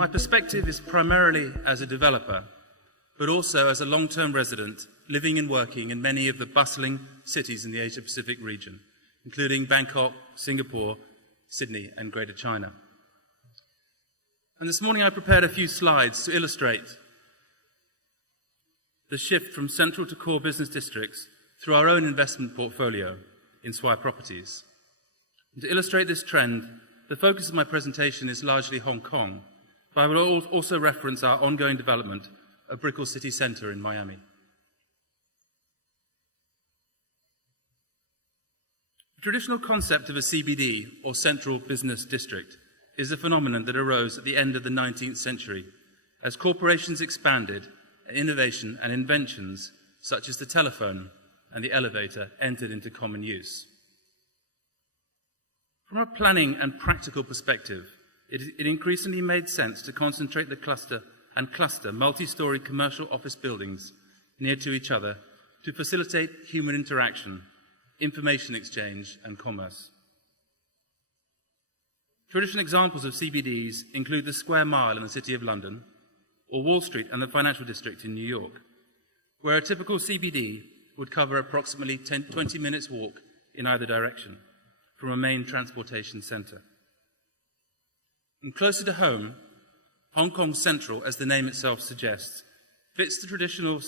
My perspective is primarily as a developer, but also as a long-term resident living and working in many of the bustling cities in the Asia-Pacific region, including Bangkok, Singapore, Sydney, and Greater China. And this morning I prepared a few slides to illustrate the shift from central to core business districts through our own investment portfolio in Swire Properties. And to illustrate this trend, the focus of my presentation is largely Hong Kong, but I will also reference our ongoing development of Brickell City Centre in Miami. The traditional concept of a CBD, or Central Business District, is a phenomenon that arose at the end of the 19th century as corporations expanded and innovation and inventions such as the telephone and the elevator entered into common use. From a planning and practical perspective, it increasingly made sense to concentrate the cluster multi-storey commercial office buildings near to each other to facilitate human interaction, information exchange, and commerce. Traditional examples of CBDs include the Square Mile in the City of London, or Wall Street and the Financial District in New York, where a typical CBD would cover approximately 20 minutes walk in either direction from a main transportation centre. And closer to home, Hong Kong Central, as the name itself suggests, fits the traditional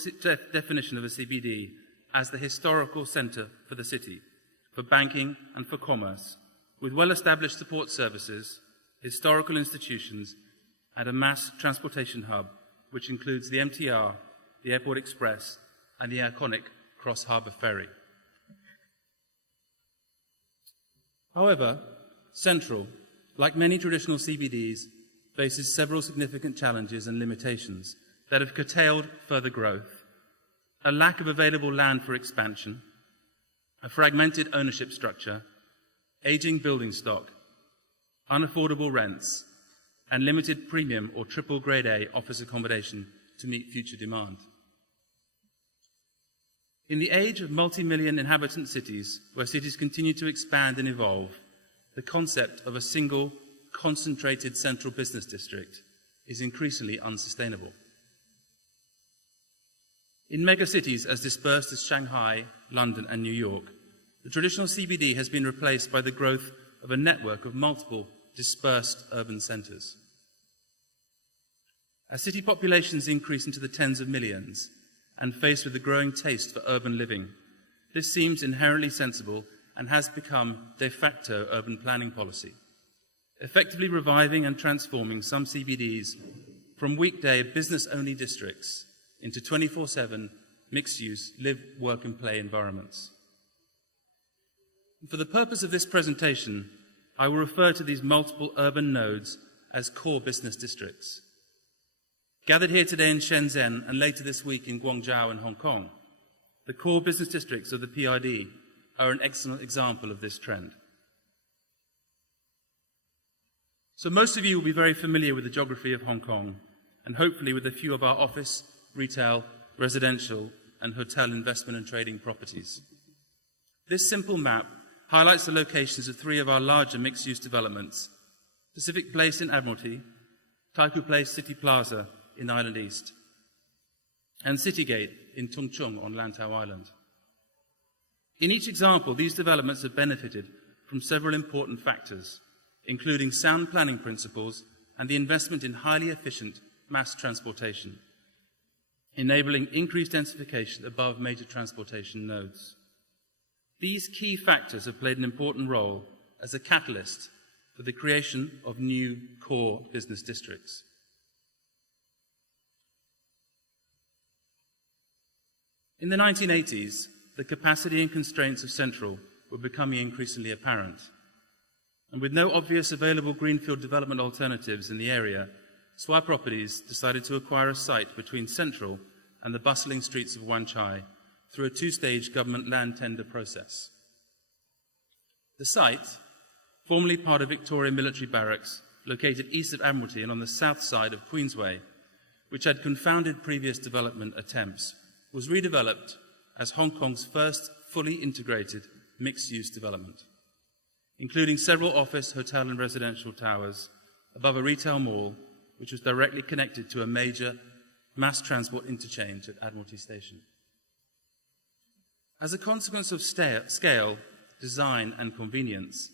definition of a CBD as the historical centre for the city, for banking and for commerce, with well-established support services, historical institutions, and a mass transportation hub, which includes the MTR, the Airport Express, and the iconic Cross Harbour Ferry. However, Central, like many traditional CBDs, faces several significant challenges and limitations that have curtailed further growth: a lack of available land for expansion, a fragmented ownership structure, aging building stock, unaffordable rents, and limited premium or triple grade A office accommodation to meet future demand. In the age of multi-million inhabitant cities, where cities continue to expand and evolve, the concept of a single, concentrated central business district is increasingly unsustainable. In megacities as dispersed as Shanghai, London, and New York, the traditional CBD has been replaced by the growth of a network of multiple dispersed urban centres. As city populations increase into the tens of millions, and faced with a growing taste for urban living, this seems inherently sensible and has become de facto urban planning policy, effectively reviving and transforming some CBDs from weekday business-only districts into 24/7 mixed-use live, work and play environments. For the purpose of this presentation, I will refer to these multiple urban nodes as core business districts. Gathered here today in Shenzhen and later this week in Guangzhou and Hong Kong, the core business districts of the PRD are an excellent example of this trend. So most of you will be very familiar with the geography of Hong Kong, and hopefully with a few of our office, retail, residential, and hotel investment and trading properties. This simple map highlights the locations of three of our larger mixed-use developments: Pacific Place in Admiralty, Taikoo Place City Plaza in Island East, and Citygate in Tung Chung on Lantau Island. In each example, these developments have benefited from several important factors, including sound planning principles and the investment in highly efficient mass transportation, enabling increased densification above major transportation nodes. These key factors have played an important role as a catalyst for the creation of new core business districts. In the 1980s, the capacity and constraints of Central were becoming increasingly apparent. And with no obvious available greenfield development alternatives in the area, Swire Properties decided to acquire a site between Central and the bustling streets of Wan Chai through a two-stage government land tender process. The site, formerly part of Victoria Military Barracks, located east of Admiralty and on the south side of Queensway, which had confounded previous development attempts, was redeveloped as Hong Kong's first fully integrated mixed-use development, including several office, hotel and residential towers above a retail mall which was directly connected to a major mass transport interchange at Admiralty Station. As a consequence of scale, design and convenience,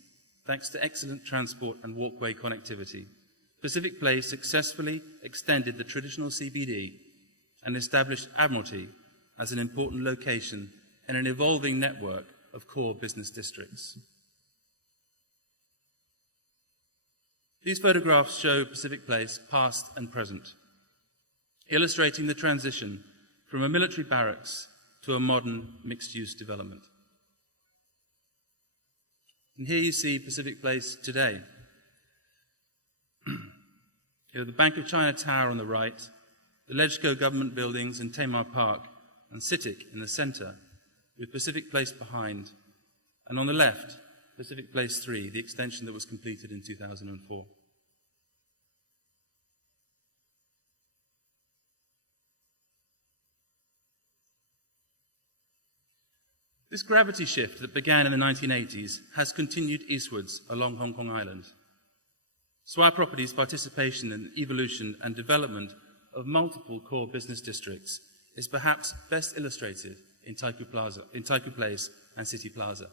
thanks to excellent transport and walkway connectivity, Pacific Place successfully extended the traditional CBD and established Admiralty as an important location in an evolving network of core business districts. These photographs show Pacific Place past and present, illustrating the transition from a military barracks to a modern mixed-use development. And here you see Pacific Place today. You have the Bank of China Tower on the right, the Legco government buildings and Tamar Park, and CITIC in the centre, with Pacific Place behind, and on the left, Pacific Place 3, the extension that was completed in 2004. This gravity shift that began in the 1980s has continued eastwards along Hong Kong Island. Swire Properties' participation in the evolution and development of multiple core business districts is perhaps best illustrated in Taikoo Place and City Plaza.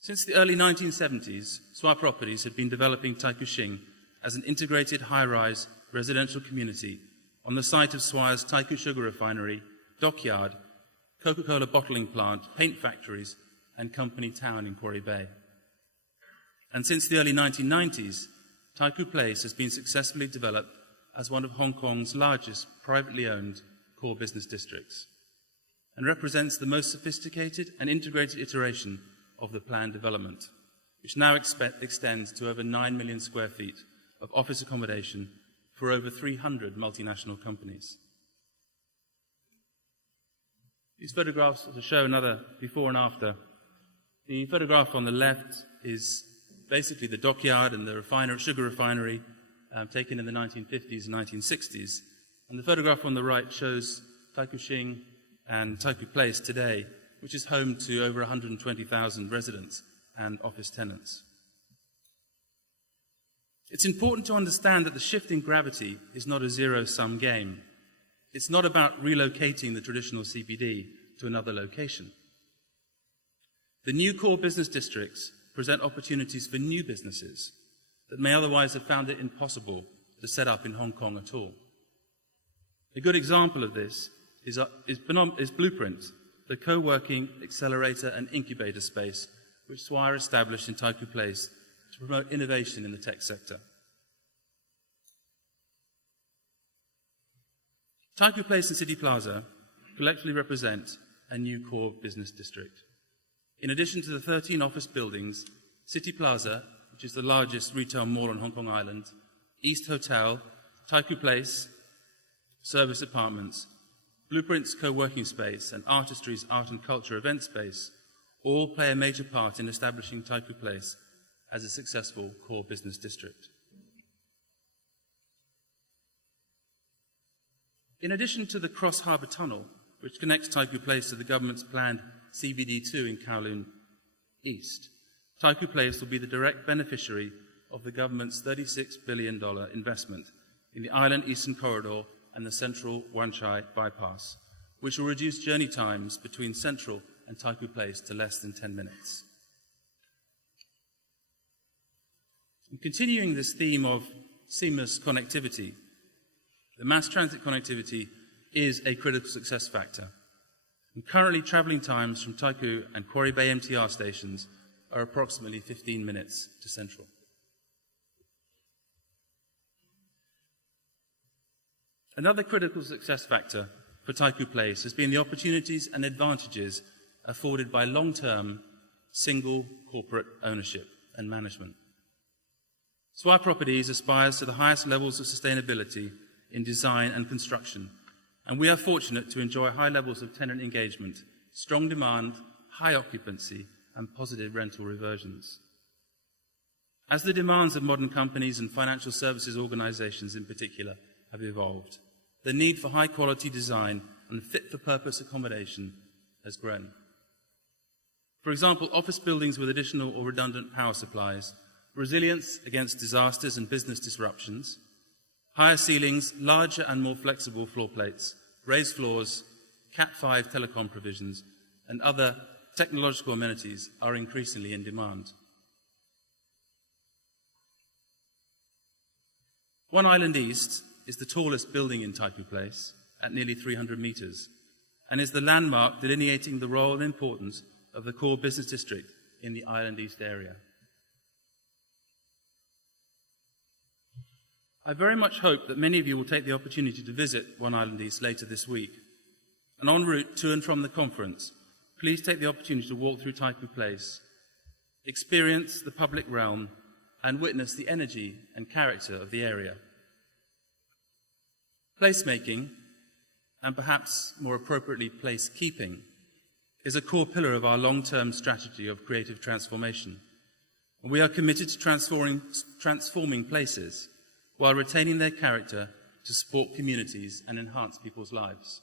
Since the early 1970s, Swire Properties had been developing Taikoo Shing as an integrated high-rise residential community on the site of Swire's Taikoo Sugar Refinery, dockyard, Coca-Cola bottling plant, paint factories, and company town in Quarry Bay. And since the early 1990s, Taikoo Place has been successfully developed as one of Hong Kong's largest privately owned core business districts, and represents the most sophisticated and integrated iteration of the planned development, which now extends to over 9 million square feet of office accommodation for over 300 multinational companies. These photographs show another before and after. The photograph on the left is basically the dockyard and the sugar refinery taken in the 1950s and 1960s. And the photograph on the right shows Taikoo Shing and Taikoo Place today, which is home to over 120,000 residents and office tenants. It's important to understand that the shift in gravity is not a zero-sum game. It's not about relocating the traditional CBD to another location. The new core business districts present opportunities for new businesses that may otherwise have found it impossible to set up in Hong Kong at all. A good example of this is Blueprint, the co-working accelerator and incubator space which Swire established in Taikoo Place to promote innovation in the tech sector. Taikoo Place and City Plaza collectively represent a new core business district. In addition to the 13 office buildings, City Plaza, which is the largest retail mall on Hong Kong Island, East Hotel, Taikoo Place, service apartments, Blueprint's co-working space, and Artistry's art and culture event space all play a major part in establishing Taikoo Place as a successful core business district. In addition to the Cross Harbour Tunnel, which connects Taikoo Place to the government's planned CBD2 in Kowloon East, Taikoo Place will be the direct beneficiary of the government's $36 billion investment in the Island Eastern Corridor and the Central Wan Chai bypass, which will reduce journey times between Central and Taikoo Place to less than 10 minutes. And continuing this theme of seamless connectivity, the mass transit connectivity is a critical success factor. And currently, travelling times from Taikoo and Quarry Bay MTR stations are approximately 15 minutes to Central. Another critical success factor for Taikoo Place has been the opportunities and advantages afforded by long-term, single corporate ownership and management. Swire Properties aspires to the highest levels of sustainability in design and construction, and we are fortunate to enjoy high levels of tenant engagement, strong demand, high occupancy, and positive rental reversions. As the demands of modern companies and financial services organisations in particular have evolved, the need for high-quality design and fit-for-purpose accommodation has grown. For example, office buildings with additional or redundant power supplies resilience against disasters and business disruptions, higher ceilings, larger and more flexible floor plates, raised floors, Cat5 telecom provisions, and other technological amenities are increasingly in demand. One Island East is the tallest building in Taikoo Place at nearly 300 metres and is the landmark delineating the role and importance of the core business district in the Island East area. I very much hope that many of you will take the opportunity to visit One Island East later this week. And en route to and from the conference, please take the opportunity to walk through Taikoo Place, experience the public realm, and witness the energy and character of the area. Placemaking, and perhaps more appropriately placekeeping, is a core pillar of our long-term strategy of creative transformation. And we are committed to transforming places while retaining their character to support communities and enhance people's lives.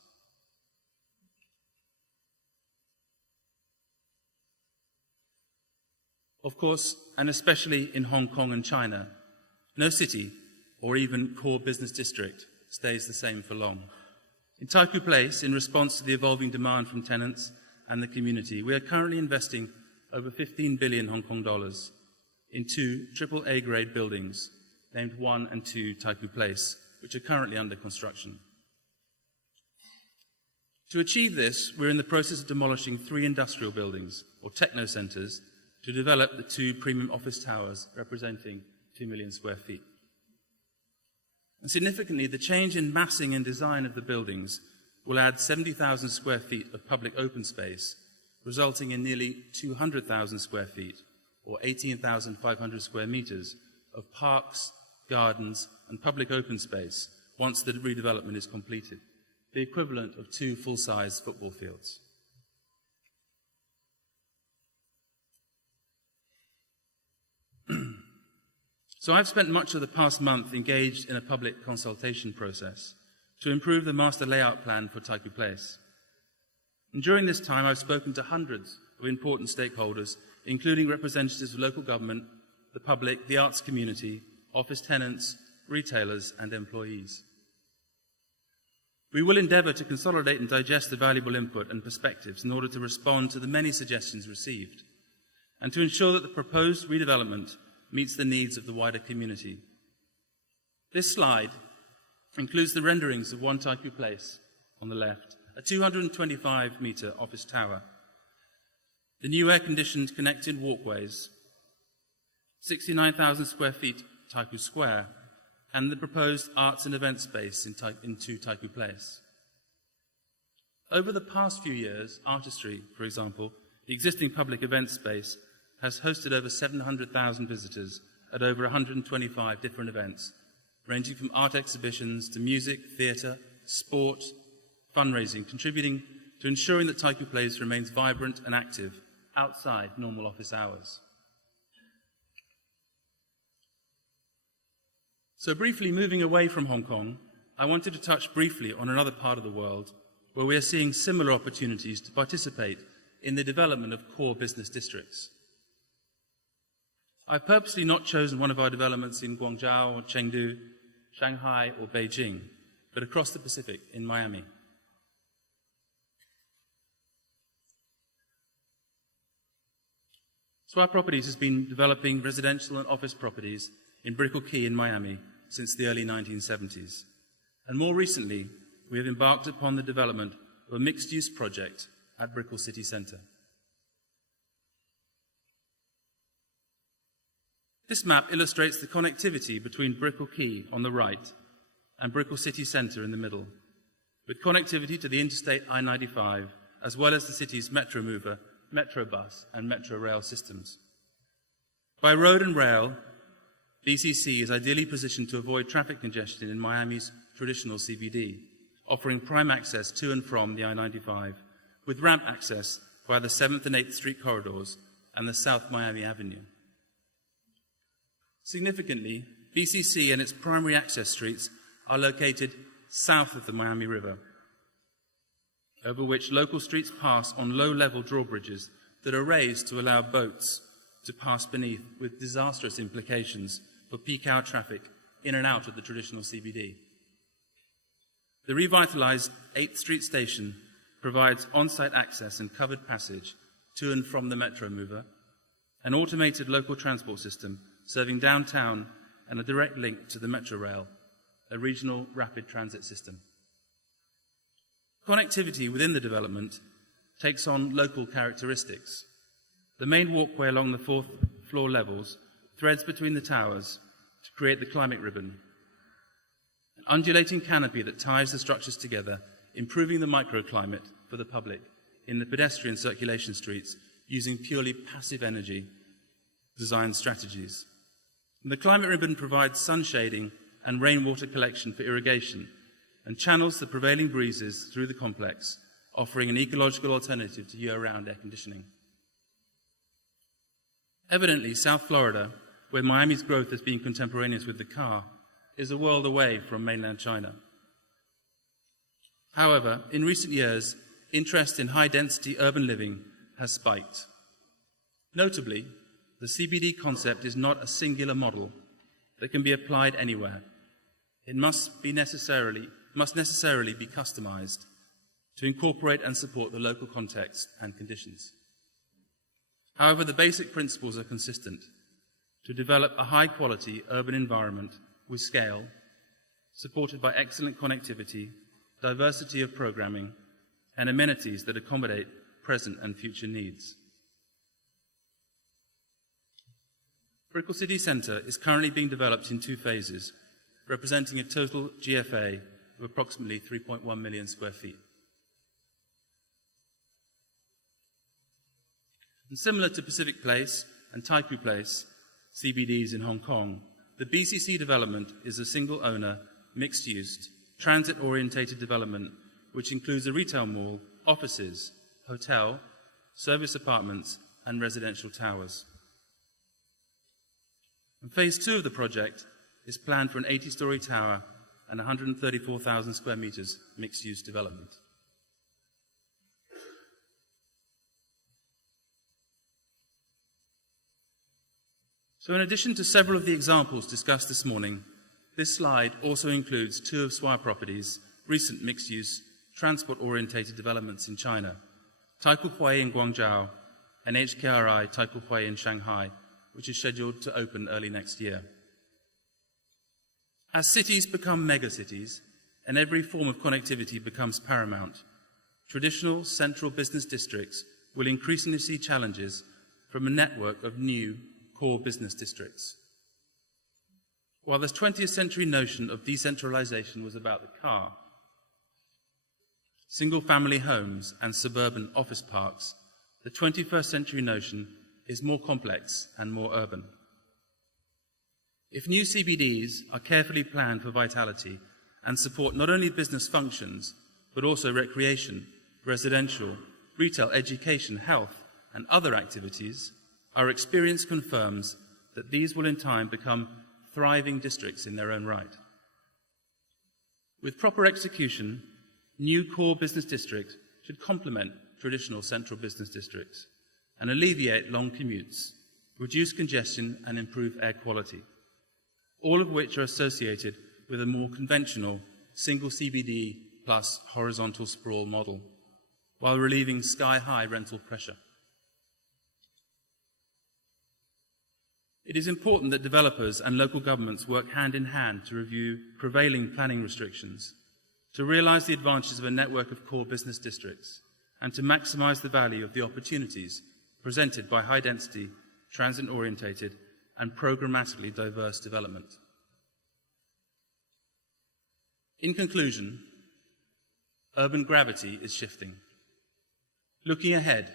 Of course, and especially in Hong Kong and China, no city or even core business district stays the same for long. In Taikoo Place, in response to the evolving demand from tenants and the community, we are currently investing over 15 billion Hong Kong dollars in two AAA grade buildings named 1 and 2 Taikoo Place, which are currently under construction. To achieve this, we're in the process of demolishing 3 industrial buildings, or techno centres, to develop the 2 premium office towers representing 2 million square feet. And significantly, the change in massing and design of the buildings will add 70,000 square feet of public open space, resulting in nearly 200,000 square feet, or 18,500 square metres, of parks, gardens and public open space once the redevelopment is completed, the equivalent of 2 full-size football fields. So I've spent much of the past month engaged in a public consultation process to improve the master layout plan for Taikoo Place. And during this time, I've spoken to hundreds of important stakeholders, including representatives of local government, the public, the arts community, office tenants, retailers, and employees. We will endeavour to consolidate and digest the valuable input and perspectives in order to respond to the many suggestions received, and to ensure that the proposed redevelopment meets the needs of the wider community. This slide includes the renderings of 1 Taikoo Place on the left, a 225-metre office tower, the new air-conditioned connected walkways, 69,000 square feet Taikoo Square, and the proposed arts and event space in 2 Taikoo Place. Over the past few years, Artistry, for example, the existing public event space, has hosted over 700,000 visitors at over 125 different events, ranging from art exhibitions to music, theatre, sport, fundraising, contributing to ensuring that Taikoo Place remains vibrant and active outside normal office hours. So briefly moving away from Hong Kong, I wanted to touch briefly on another part of the world where we are seeing similar opportunities to participate in the development of core business districts. I've purposely not chosen one of our developments in Guangzhou or Chengdu, Shanghai or Beijing, but across the Pacific in Miami. Swire Properties has been developing residential and office properties in Brickell Key in Miami since the early 1970s. And more recently, we have embarked upon the development of a mixed-use project at Brickell City Centre. This map illustrates the connectivity between Brickell Key on the right and Brickell City Centre in the middle, with connectivity to the Interstate I-95, as well as the city's Metro Mover, Metro Bus and Metro Rail systems. By road and rail, BCC is ideally positioned to avoid traffic congestion in Miami's traditional CBD, offering prime access to and from the I-95, with ramp access via the 7th and 8th Street corridors and the South Miami Avenue. Significantly, BCC and its primary access streets are located south of the Miami River, over which local streets pass on low-level drawbridges that are raised to allow boats to pass beneath, with disastrous implications for peak hour traffic in and out of the traditional CBD. The revitalised 8th Street station provides on-site access and covered passage to and from the Metro Mover, an automated local transport system serving downtown, and a direct link to the Metro Rail, a regional rapid transit system. Connectivity within the development takes on local characteristics. The main walkway along the 4th floor levels threads between the towers to create the climate ribbon, an undulating canopy that ties the structures together, improving the microclimate for the public in the pedestrian circulation streets using purely passive energy design strategies. And the climate ribbon provides sun shading and rainwater collection for irrigation and channels the prevailing breezes through the complex, offering an ecological alternative to year-round air conditioning. Evidently, South Florida, where Miami's growth has been contemporaneous with the car, is a world away from mainland China. However, in recent years, interest in high-density urban living has spiked. Notably, the CBD concept is not a singular model that can be applied anywhere. It must necessarily be customized to incorporate and support the local context and conditions. However, the basic principles are consistent: to develop a high-quality urban environment with scale, supported by excellent connectivity, diversity of programming, and amenities that accommodate present and future needs. Brickell City Centre is currently being developed in 2 phases, representing a total GFA of approximately 3.1 million square feet. And similar to Pacific Place and Taikoo Place, CBDs in Hong Kong, the BCC development is a single-owner, mixed-use, transit-orientated development which includes a retail mall, offices, hotel, service apartments, and residential towers. And phase 2 of the project is planned for an 80-storey tower and 134,000 square metres mixed-use development. So in addition to several of the examples discussed this morning, this slide also includes 2 of Swire Properties' recent mixed-use, transport-orientated developments in China, Taikoo Hui in Guangzhou and HKRI Taikoo Hui in Shanghai, which is scheduled to open early next year. As cities become megacities and every form of connectivity becomes paramount, traditional central business districts will increasingly see challenges from a network of new core business districts. While this 20th century notion of decentralization was about the car, single-family homes and suburban office parks, the 21st century notion is more complex and more urban. If new CBDs are carefully planned for vitality and support not only business functions, but also recreation, residential, retail, education, health, and other activities, our experience confirms that these will in time become thriving districts in their own right. With proper execution, new core business districts should complement traditional central business districts and alleviate long commutes, reduce congestion and improve air quality, all of which are associated with a more conventional single CBD plus horizontal sprawl model, while relieving sky-high rental pressure. It is important that developers and local governments work hand in hand to review prevailing planning restrictions, to realise the advantages of a network of core business districts, and to maximise the value of the opportunities presented by high-density, transit-orientated, and programmatically diverse development. In conclusion, urban gravity is shifting. Looking ahead,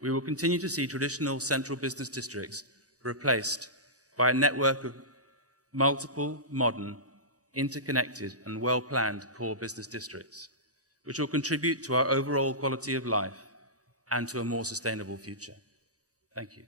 we will continue to see traditional central business districts replaced by a network of multiple, modern, interconnected and well-planned core business districts, which will contribute to our overall quality of life and to a more sustainable future. Thank you.